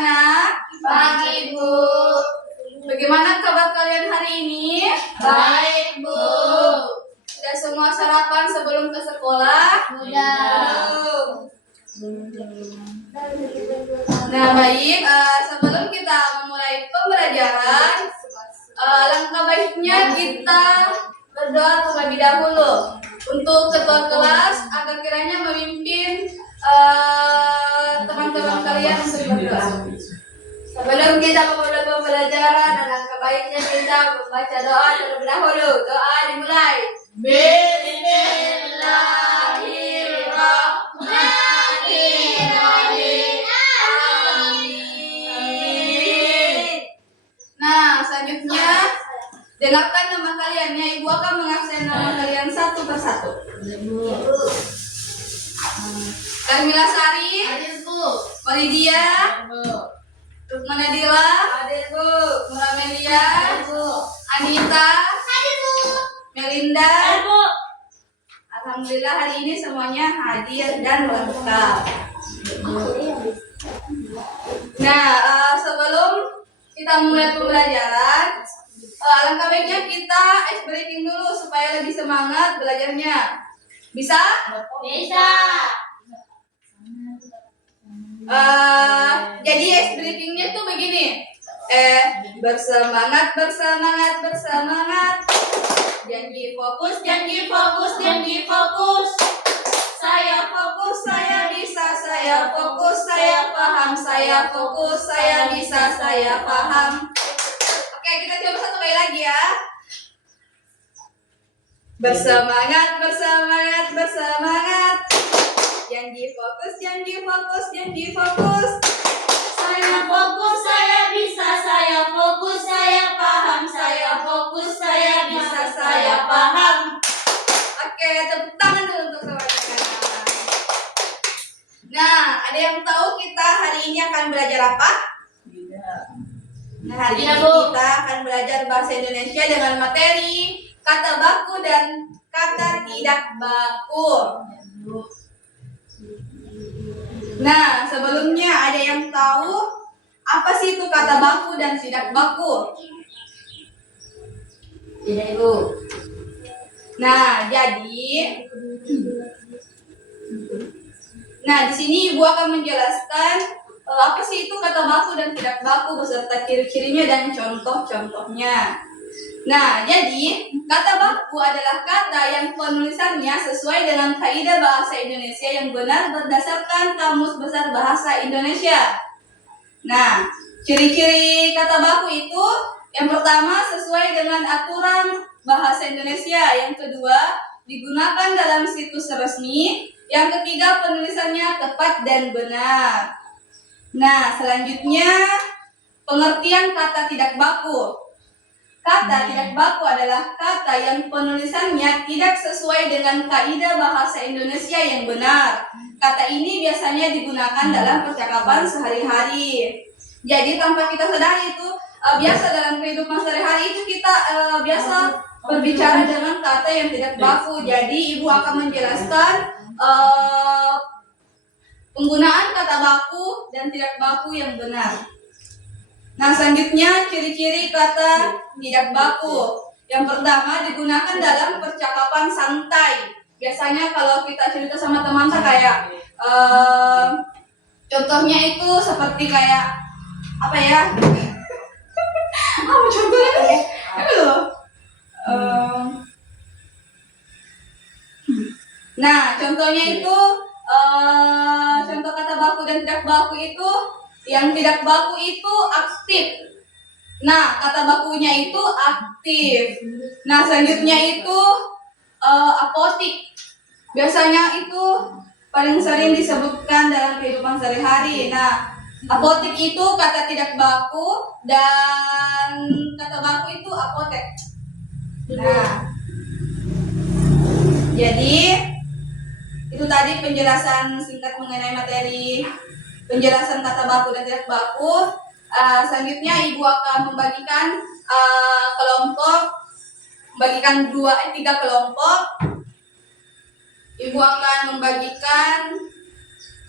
anak-anak. Pagi, Bu. Bagaimana kabar kalian hari ini? Baik, Bu. Sudah semua sarapan sebelum ke sekolah? Sudah. Nah, baik. Sebelum kita memulai pembelajaran, langkah baiknya kita berdoa terlebih dahulu untuk ketua kelas agar kiranya memimpin teman-teman kalian untuk berdoa. Sebelum kita memulai pembelajaran, alangkah baiknya kita membaca doa terlebih dahulu. Doa dimulai. Bismillahirrahmanirrahim. Amin. Nah, selanjutnya dengarkan nama kalian ya. Ibu akan mengabsen nama kalian satu persatu. Carmila Sari, Hadir, Bu. Malidia, Rukmana Dila, Hadir, Bu. Muramelia, Hadir, Bu. Anita, Hadir, Bu. Melinda. Hadir, Bu. Alhamdulillah hari ini semuanya hadir dan lengkap. Nah, sebelum kita mulai pembelajaran, alangkah baiknya kita ice breaking dulu supaya lebih semangat belajarnya. Bisa? Bisa. Jadi ice breakingnya tuh begini. Bersemangat, bersemangat, bersemangat. Janji fokus, janji fokus, janji fokus. Saya fokus, saya bisa, saya fokus, saya paham, saya fokus, saya bisa, saya paham. Oke, kita coba satu kali lagi ya. Bersemangat, bersemangat, bersemangat. Janji fokus, janji fokus, janji fokus. Saya fokus, saya bisa, saya fokus, saya paham, saya fokus, saya bisa, saya paham. Oke, tepuk tangan dulu untuk semuanya. Nah, ada yang tahu kita hari ini akan belajar apa? Nah, hari ini Tidak, Bu. kita akan belajar bahasa Indonesia dengan materi kata baku dan kata tidak baku. Nah, sebelumnya ada yang tahu apa sih itu kata baku dan tidak baku? Tidak, Bu. Nah, di sini Ibu akan menjelaskan apa sih itu kata baku dan tidak baku beserta ciri-cirinya dan contoh-contohnya. Nah, jadi kata baku adalah kata yang penulisannya sesuai dengan kaidah bahasa Indonesia yang benar berdasarkan Kamus Besar Bahasa Indonesia. Nah, ciri-ciri kata baku itu yang pertama sesuai dengan aturan bahasa Indonesia, yang kedua digunakan dalam situs resmi, yang ketiga penulisannya tepat dan benar. Nah, selanjutnya pengertian kata tidak baku. Kata tidak baku adalah kata yang penulisannya tidak sesuai dengan kaidah bahasa Indonesia yang benar. Kata ini biasanya digunakan dalam percakapan sehari-hari. Jadi tanpa kita sadari itu biasa dalam kehidupan sehari-hari itu kita biasa berbicara dengan kata yang tidak baku. Jadi Ibu akan menjelaskan penggunaan kata baku dan tidak baku yang benar. Nah, selanjutnya ciri-ciri kata tidak baku. Yang pertama digunakan dalam percakapan santai. Biasanya kalau kita cerita sama teman kayak contohnya itu seperti kayak apa ya? Contohnya nah, contohnya itu contoh kata baku dan tidak baku itu, yang tidak baku itu aktif. Nah, kata bakunya itu aktif. Nah, selanjutnya itu apotik. Biasanya itu paling sering disebutkan dalam kehidupan sehari-hari. Nah, apotik itu kata tidak baku dan kata baku itu apotek. Nah, jadi itu tadi penjelasan singkat mengenai materi penjelasan kata baku dan tidak baku. Selanjutnya Ibu akan membagikan tiga kelompok. Ibu akan membagikan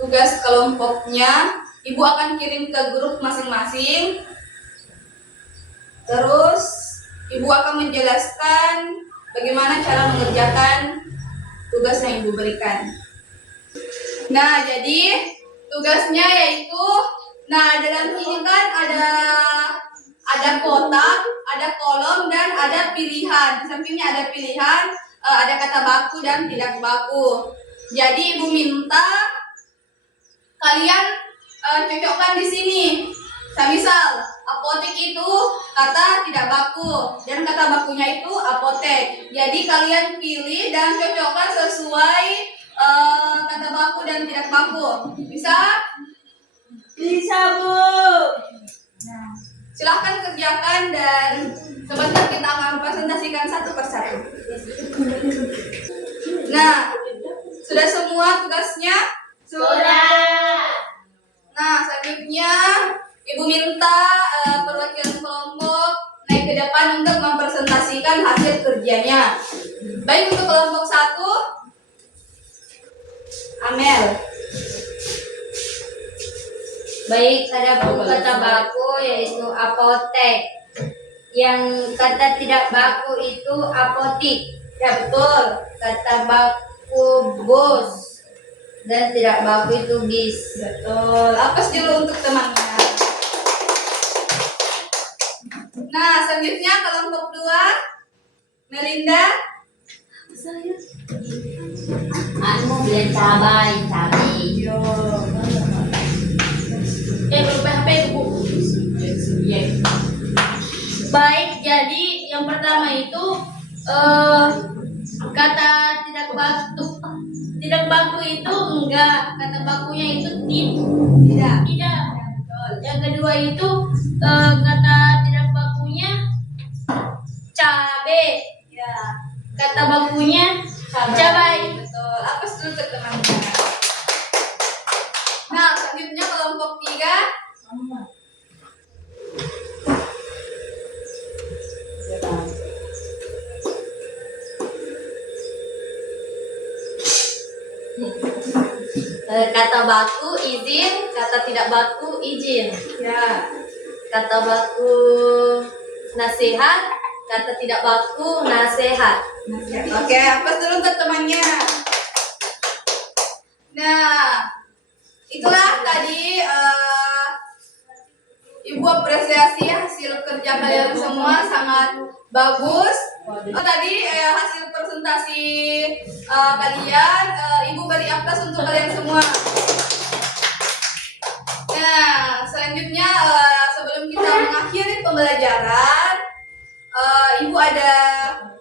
tugas kelompoknya Ibu akan kirim ke grup masing-masing. Terus Ibu akan menjelaskan bagaimana cara mengerjakan tugas yang Ibu berikan. Nah, jadi tugasnya yaitu, nah dalam ini kan ada kotak, ada kolom, dan ada pilihan. Di sampingnya ada pilihan, ada kata baku dan tidak baku. Jadi Ibu minta kalian cocokkan di sini. Misal apotek itu kata tidak baku dan kata bakunya itu apotek. Jadi kalian pilih dan cocokkan sesuai kata baku dan tidak baku. Bisa? Bisa, Bu. Nah, silahkan kerjakan dan sebentar kita akan presentasikan satu persatu. Nah, sudah semua tugasnya? Sudah. Nah, selanjutnya Ibu minta perwakilan kelompok naik ke depan untuk mempresentasikan hasil kerjanya. Baik, untuk kelompok 1, Amel. Baik, ada kata baku yaitu apotek. Yang kata tidak baku itu apotik. Ya, betul. Kata baku bos. Dan tidak baku itu bis. Betul. Apes dulu untuk temannya. Nah, selanjutnya kelompok 2, Melinda. Anu beli cabai. Yo. HP Bu. Baik, jadi yang pertama itu kata tidak baku. Tidak baku itu enggak, kata bakunya itu Tidak. tidak. Yang kedua itu kata tidak bakunya cabe. Ya. Kata bakunya cabai. Betul. Apes dulu ke temannya. Nah, selanjutnya kelompok 3, Kata baku izin, kata tidak baku izin. ya. Kata baku nasihat, kata tidak baku nasehat. Oke, apes dulu untuk temannya. Nah, itulah tadi Ibu apresiasi hasil kerja kalian semua sangat bagus. Tadi hasil presentasi kalian, Ibu beri aplaus untuk kalian semua. Nah, selanjutnya sebelum kita mengakhiri pembelajaran, Ibu ada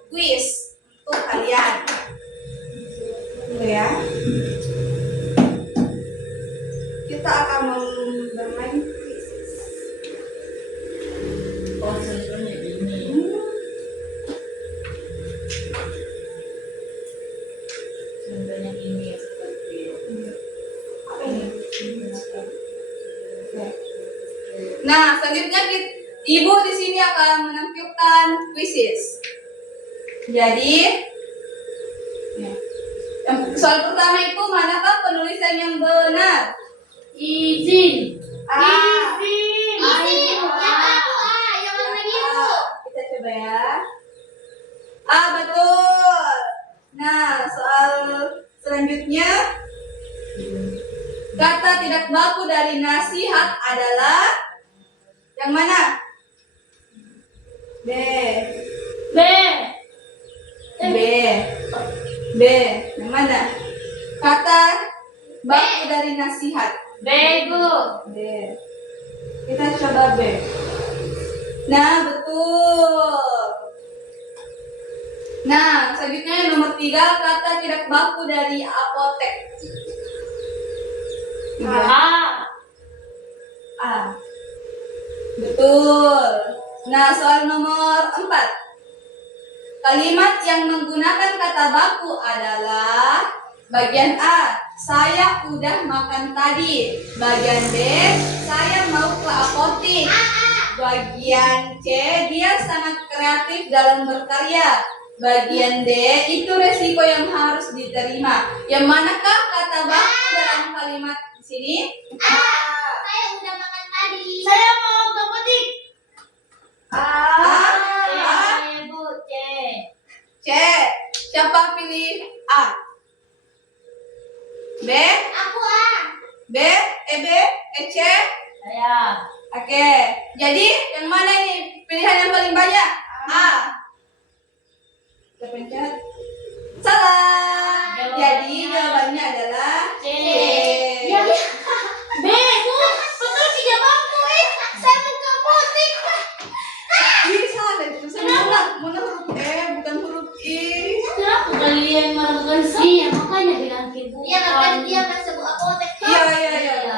quiz untuk kalian. Tunggu ya. Kita akan bermain quiz. Contohnya ini seperti Apa ini? Nah, selanjutnya Ibu di sini akan menampilkan quizzes. Jadi, soal pertama itu manakah penulisan yang benar? izin. Izin. Izin. Yang mana gitu? Kita coba ya. Betul. Nah, soal selanjutnya, kata tidak baku dari nasihat adalah yang mana? B. B. B. B. Yang mana? Kata baku dari nasihat. Bego. B. Kita coba B. Nah, betul. Nah, selanjutnya yang nomor 3, kata tidak baku dari apotek. A. Betul. Nah, soal nomor 4. Kalimat yang menggunakan kata baku adalah bagian A, saya udah makan tadi. Bagian B, saya mau ke apotik. Bagian C, dia sangat kreatif dalam berkarya. Bagian D, itu resiko yang harus diterima. Yang manakah kata baku dalam kalimat di sini? Saya Coba pilih A. B, Aku B, B, C. Saya. Oke, jadi yang mana ini pilihan yang paling banyak? A. Kita pencet. Salah. Jadi jawabannya adalah C. C. Ya. B itu betul tiga bangku saya buka potik. Bisa itu semua huruf E bukan huruf I. Kenapa kalian melakukan sama? Iya makanya bilang gitu. Iya kan dia kan sebuah potik. Iya.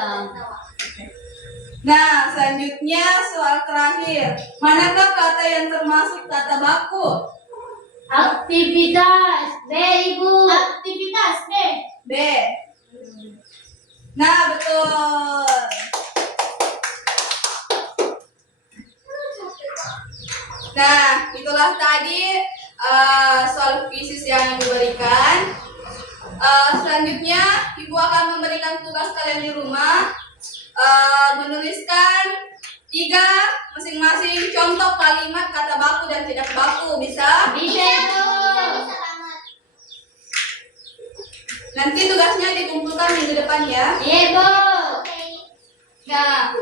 Nah, selanjutnya soal terakhir. Manakah kata yang termasuk kata baku? Aktivitas. B ibu. Aktivitas B. B. Nah, betul. Nah, itulah tadi soal fisis yang Ibu berikan. Selanjutnya, Ibu akan memberikan tugas kalian di rumah. Menuliskan 3 masing-masing contoh kalimat kata baku dan tidak baku. Bisa? Bisa ibu. Nanti tugasnya dikumpulkan minggu depan ya. Iya ibu. Nah,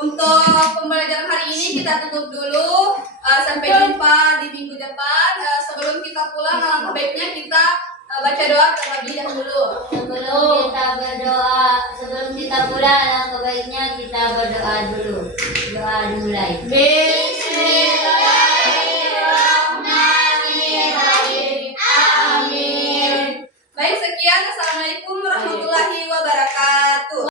untuk pembelajaran hari ini kita tutup dulu. Sampai jumpa di minggu depan. Sebelum kita pulang, alangkah baiknya kita baca doa terlebih dahulu. Sebelum kita pulang, alangkah baiknya kita berdoa dulu. Doa dimulai. Bismillahirrahmanirrahim. Amin. Baik, sekian. Assalamualaikum warahmatullahi wabarakatuh.